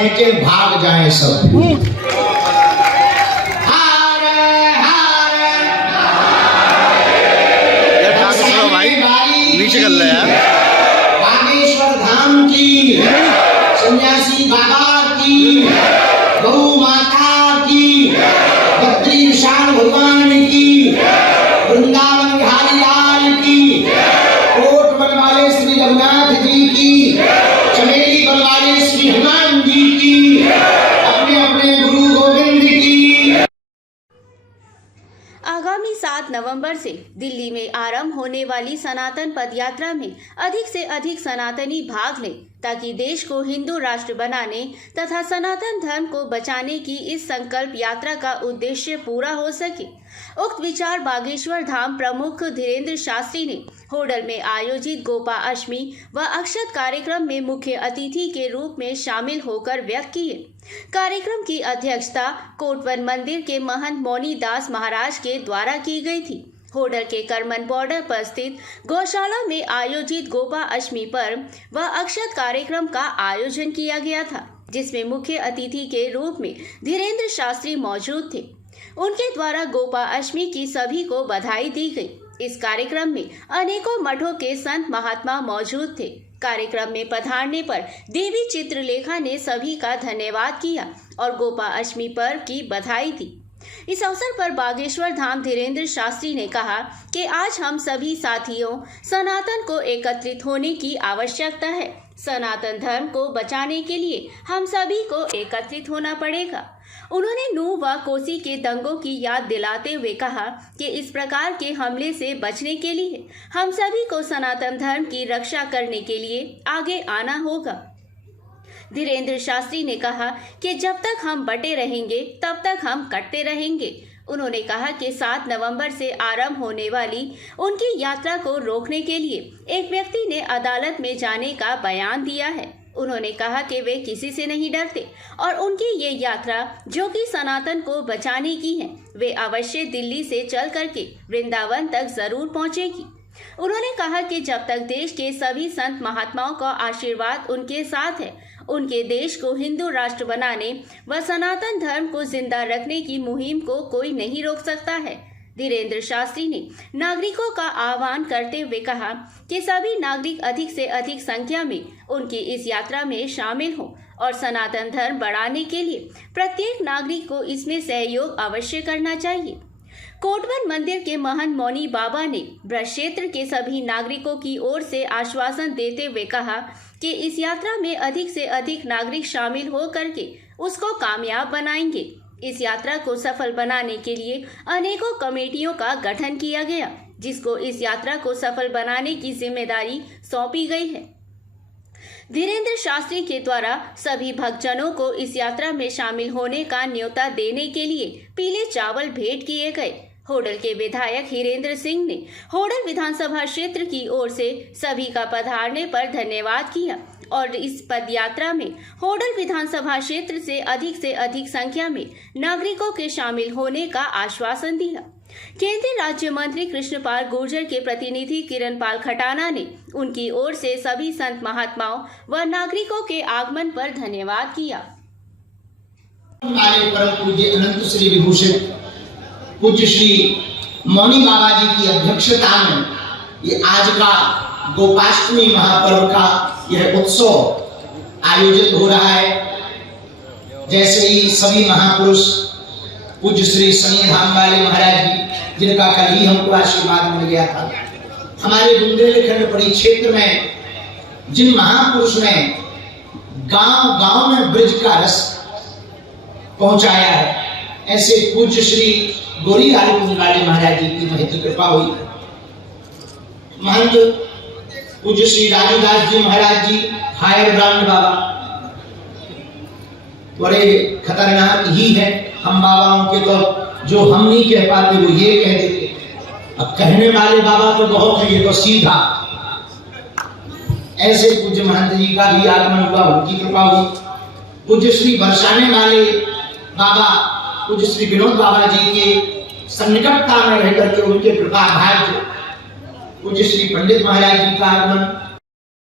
फेंके भाग जाए सब। नीचे कर ले यार। बागेश्वर धाम की, सन्यासी बाबा की, गौ माता की, बद्री शान भगवान की, वृंदावन बिहारी लाल की, कोट बनवाले श्री रघुनाथ जी की, चमेली बनवाले श्री हनुमान जी की, अपने अपने गुरु गोविंद की। आगामी 7 नवंबर से दिल्ली में आरंभ होने वाली सनातन पदयात्रा में अधिक से अधिक सनातनी भाग लें ताकि देश को हिंदू राष्ट्र बनाने तथा सनातन धर्म को बचाने की इस संकल्प यात्रा का उद्देश्य पूरा हो सके। उक्त विचार बागेश्वर धाम प्रमुख धीरेन्द्र शास्त्री ने होडल में आयोजित गोपा अष्टमी व अक्षत कार्यक्रम में मुख्य अतिथि के रूप में शामिल होकर व्यक्त किए। कार्यक्रम की अध्यक्षता कोटवन मंदिर के महंत मौनी दास महाराज के द्वारा की गई थी। होडल के करमन बॉर्डर पर स्थित गौशाला में आयोजित गोपा अष्टमी पर्व व अक्षत कार्यक्रम का आयोजन किया गया था, जिसमें मुख्य अतिथि के रूप में धीरेन्द्र शास्त्री मौजूद थे। उनके द्वारा गोपा अष्टमी की सभी को बधाई दी गई। इस कार्यक्रम में अनेकों मठों के संत महात्मा मौजूद थे। कार्यक्रम में पधारने पर देवी चित्रलेखा ने सभी का धन्यवाद किया और गोपा अष्टमी पर्व की बधाई दी। इस अवसर पर बागेश्वर धाम धीरेन्द्र शास्त्री ने कहा कि आज हम सभी साथियों सनातन को एकत्रित होने की आवश्यकता है। सनातन धर्म को बचाने के लिए हम सभी को एकत्रित होना पड़ेगा। उन्होंने नूह व कोसी के दंगों की याद दिलाते हुए कहा कि इस प्रकार के हमले से बचने के लिए हम सभी को सनातन धर्म की रक्षा करने के लिए आगे आना होगा। धीरेन्द्र शास्त्री ने कहा कि जब तक हम बटे रहेंगे तब तक हम कटते रहेंगे। उन्होंने कहा कि 7 नवंबर से आरंभ होने वाली उनकी यात्रा को रोकने के लिए एक व्यक्ति ने अदालत में जाने का बयान दिया है। उन्होंने कहा कि वे किसी से नहीं डरते और उनकी ये यात्रा जो कि सनातन को बचाने की है, वे अवश्य दिल्ली से चल करके वृंदावन तक जरूर पहुंचेगी। उन्होंने कहा कि जब तक देश के सभी संत महात्माओं का आशीर्वाद उनके साथ है, उनके देश को हिंदू राष्ट्र बनाने व सनातन धर्म को जिंदा रखने की मुहिम को कोई नहीं रोक सकता है। धीरेन्द्र शास्त्री ने नागरिकों का आह्वान करते हुए कहा कि सभी नागरिक अधिक से अधिक संख्या में उनकी इस यात्रा में शामिल हों और सनातन धर्म बढ़ाने के लिए प्रत्येक नागरिक को इसमें सहयोग अवश्य करना चाहिए। कोटवन मंदिर के महंत मौनी बाबा ने ब्रज क्षेत्र के सभी नागरिकों की ओर से आश्वासन देते हुए कहा कि इस यात्रा में अधिक से अधिक नागरिक शामिल हो करके उसको कामयाब बनाएंगे। इस यात्रा को सफल बनाने के लिए अनेकों कमेटियों का गठन किया गया, जिसको इस यात्रा को सफल बनाने की जिम्मेदारी सौंपी गई है। धीरेन्द्र शास्त्री के द्वारा सभी भक्तजनों को इस यात्रा में शामिल होने का न्योता देने के लिए पीले चावल भेंट किए गए। होडल के विधायक हिरेंद्र सिंह ने होडल विधानसभा क्षेत्र की ओर से सभी का पधारने पर धन्यवाद किया और इस पदयात्रा में होडल विधानसभा क्षेत्र से अधिक संख्या में नागरिकों के शामिल होने का आश्वासन दिया। केंद्रीय राज्य मंत्री कृष्णपाल गुर्जर के प्रतिनिधि किरणपाल खटाना ने उनकी ओर से सभी संत महात्माओं व नागरिकों के आगमन पर धन्यवाद किया। हमारे परम पूज्य अनंत श्री विभूषित पूज्य श्री मौनी बाबा जी की अध्यक्षता में ये आज का गोपाष्टमी महापर्व का यह उत्सव आयोजित हो रहा है। जैसे ही सभी महापुरुष पूज्य श्री शनि धाम वाले महाराज जी, जिनका कल ही हमको आशीर्वाद मिल गया था, हमारे बुंदेलखंड परिक्षेत्र में जिन महापुरुष ने गांव-गांव में ब्रज का रस पहुंचाया है, ऐसे पूज्य श्री गोरी वाले महाराज जी की महती कृपा हुई। महंत पूज्य श्री राजूदास जी महाराज जी हायर ब्राह्मण बाबा बड़े खतरनाक ही है। हम बाबाओं के तो जो हम नहीं कह पाते वो ये कह देते, अब कहने वाले बाबा तो बहुत है, ये तो सीधा। ऐसे पूज्य महंत जी का भी आगमन हुआ, उनकी कृपा हुई। पूज्य श्री बरसाने वाले बाबा पूज्य श्री विनोद बाबा जी के सन्निकटता में रह करके उनके कृपा भाग्य पूज्य श्री पंडित महाराज जी का आगमन।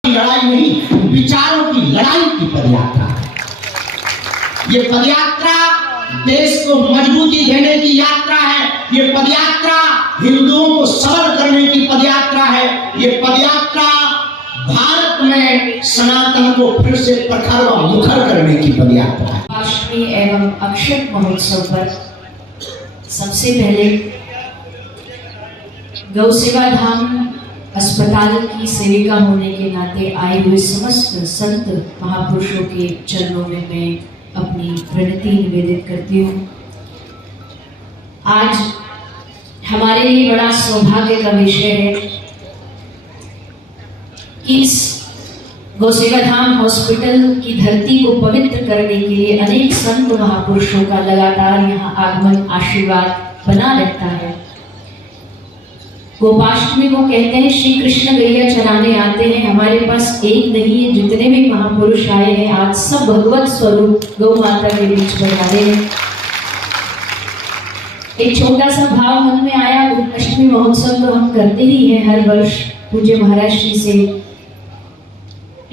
लड़ाई नहीं, विचारों की लड़ाई की पदयात्रा। ये पदयात्रा देश को मजबूती देने की यात्रा है। ये पदयात्रा हिंदुओं को सबल करने की पदयात्रा है। ये पदयात्रा भारत में सनातन को फिर से प्रखर व मुखर करने की पदयात्रा है। अष्टमी एवं अक्षय महोत्सव पर सबसे पहले गौ सेवा धाम अस्पताल की सेविका होने के नाते आए हुए समस्त संत महापुरुषों के चरणों में मैं अपनी प्रणति निवेदित करती हूँ। आज हमारे लिए बड़ा सौभाग्य का विषय है कि इस गौसेवा धाम हॉस्पिटल की धरती को पवित्र करने के लिए अनेक संत महापुरुषों का लगातार यहाँ आगमन आशीर्वाद बना रहता है। गोपाष्टमी को कहते हैं श्री कृष्ण गैया चराने आते हैं। हमारे पास एक नहीं है, जितने भी महापुरुष आए हैं आज सब भगवत स्वरूप गौ माता के बीच बना रहे हैं। एक छोटा सा भाव मन में आया, गोपाष्टमी महोत्सव तो हम करते ही हैं हर वर्ष। पूज्य महाराज जी से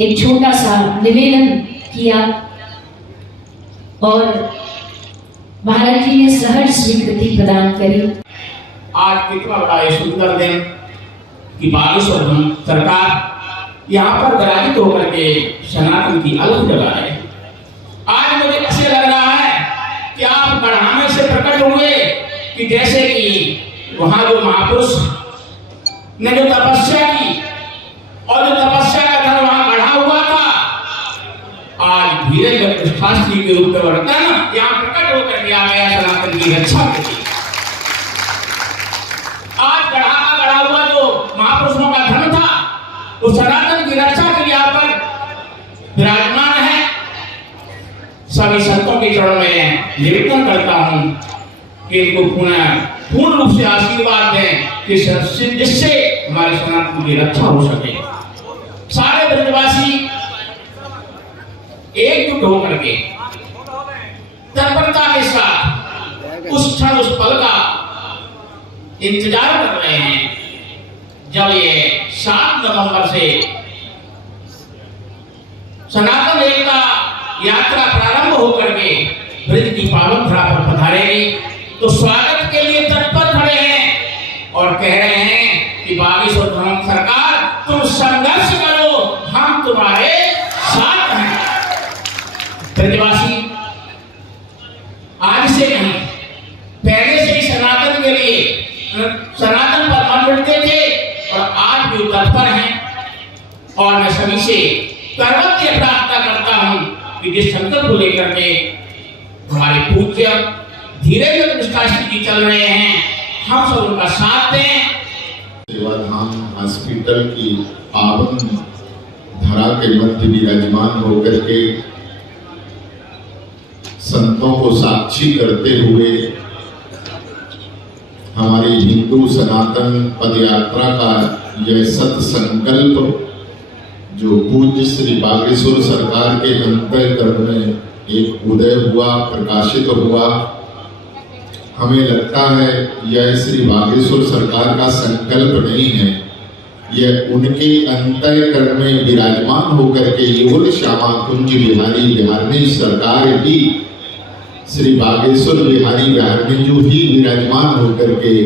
एक छोटा सा निवेदन किया और महाराज जी ने सहज स्वीकृति प्रदान करी। आज कितना बड़ा ये सुंदर दिन कि बागेश्वर धाम सरकार यहाँ पर विराजित होकर के सनातन की अलख जगा रहे हैं। आज मुझे ऐसे लग रहा है कि आप गढ़ाने से प्रकट हुए कि जैसे कि वहां जो महापुरुष ने जो तपस्या की और जो तपस्या का धन वहां गढ़ा हुआ था, आज धीरे शास्त्री के रूप में वर्तन यहाँ प्रकट होकर के आ गया सनातन की रक्षा के लिए। आज गढ़ा हुआ जो महापुरुषों का धन था वो सनातन की रक्षा के लिए यहाँ पर विराजमान है। सभी संतों के चरणों में निवेदन करता हूँ कि इनको पूर्ण रूप से आशीर्वाद दें कि जिससे हमारे सनातन की रक्षा हो सके। सारे ब्रजवासी एकजुट होकर के तत्परता के साथ उस क्षण उस पल का इंतजार कर रहे हैं जब ये 7 नवंबर से सनातन एकता यात्रा प्रारंभ होकर के ब्रज की पावन धरा पर पधारेगी। तो स्वागत के लिए तत्पर खड़े हैं और कह रहे हैं कि बागेश्वर धाम सरकार तुम संघर्ष करो, हम तुम्हारे साथ हैं। ब्रजवासी आज से नहीं, पहले से ही सनातन के लिए सनातन पर मन मिटते थे और आज भी तत्पर हैं। और मैं सभी से करवत ये प्रार्थना करता हूं कि जिस संकल्प को लेकर के हमारे पूज्य धीरेन्द्र शास्त्री जी चल रहे हैं, हम सब उनका साथ दें। सेवा धाम हॉस्पिटल की पावन धरा के मध्य विराजमान होकर के संतों को साक्षी करते हुए हमारी हिंदू सनातन पदयात्रा का यह सत संकल्प जो पूज्य श्री बागेश्वर सरकार के अंतःकरण में एक उदय हुआ, प्रकाशित हुआ, हमें लगता है यह श्री बागेश्वर सरकार का संकल्प नहीं है, यह उनके अंतःकरण में विराजमान होकर के योल श्यामा कुंज बिहारी बिहारनी सरकार ही श्री बागेश्वर बिहारी बिहारनी ही विराजमान होकर के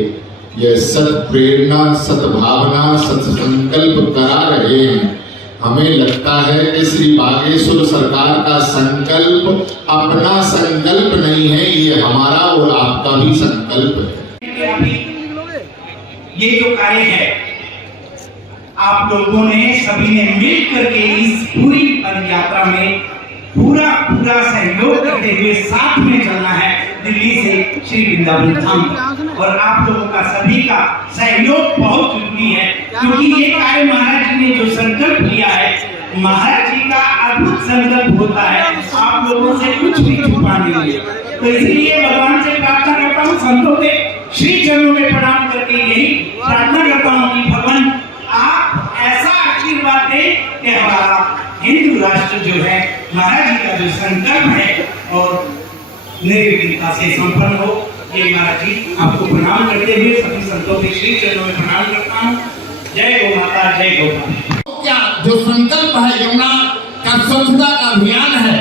यह सत प्रेरणा, सद्भावना, सत्संकल्प करा रहे हैं। हमें लगता है कि श्री बागेश्वर सरकार का संकल्प अपना संकल्प नहीं है, ये हमारा और आपका भी संकल्प है। अभी ये जो कार्य है आप लोगों ने सभी ने मिल करके इस पूरी पद यात्रा में पूरा सहयोग करते हुए साथ में चलना है दिल्ली से श्री वृंदावन धाम। और आप लोगों का सभी का सहयोग बहुत जरूरी है, क्योंकि ये कार्य महाराज जी ने जो संकल्प लिया है, महाराज जी का अद्भुत संकल्प होता है, आप लोगों से कुछ भी छुपा नहीं है। तो इसलिए भगवान से प्रार्थना करता हूँ, संतों के श्री चरणों में प्रणाम करके यही प्रार्थना करता हूँ कि भगवान आप ऐसा आशीर्वाद दें कि हमारा हिंदू राष्ट्र जो है महाराज जी का जो संकल्प है और निर्विघ्नता से संपन्न हो। ये महाराज जी आपको प्रणाम करते हुए सभी संतों के श्री चरणों में प्रणाम करता हूँ। जय गौ माता, जय गौ माता। क्या जो संकल्प है यमुना का स्वच्छता का अभियान है,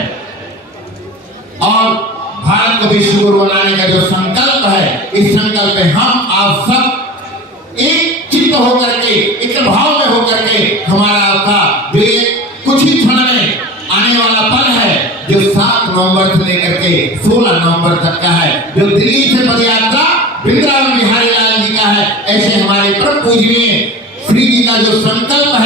और भारत को विश्व गुरु बनाने का जो संकल्प है, इस संकल्प में हम आप सब एक चित्त होकर के, एक भाव में होकर के हमारा आपका जो ये कुछ ही क्षण में आने वाला पल है, जो 7 नवंबर से लेकर के 16 नवंबर तक का है, जो दिल्ली से पदयात्रा वृंदावन बिहारी लाल जी का है, ऐसे हमारे परम पूजनीय श्री जी का जो संकल्प है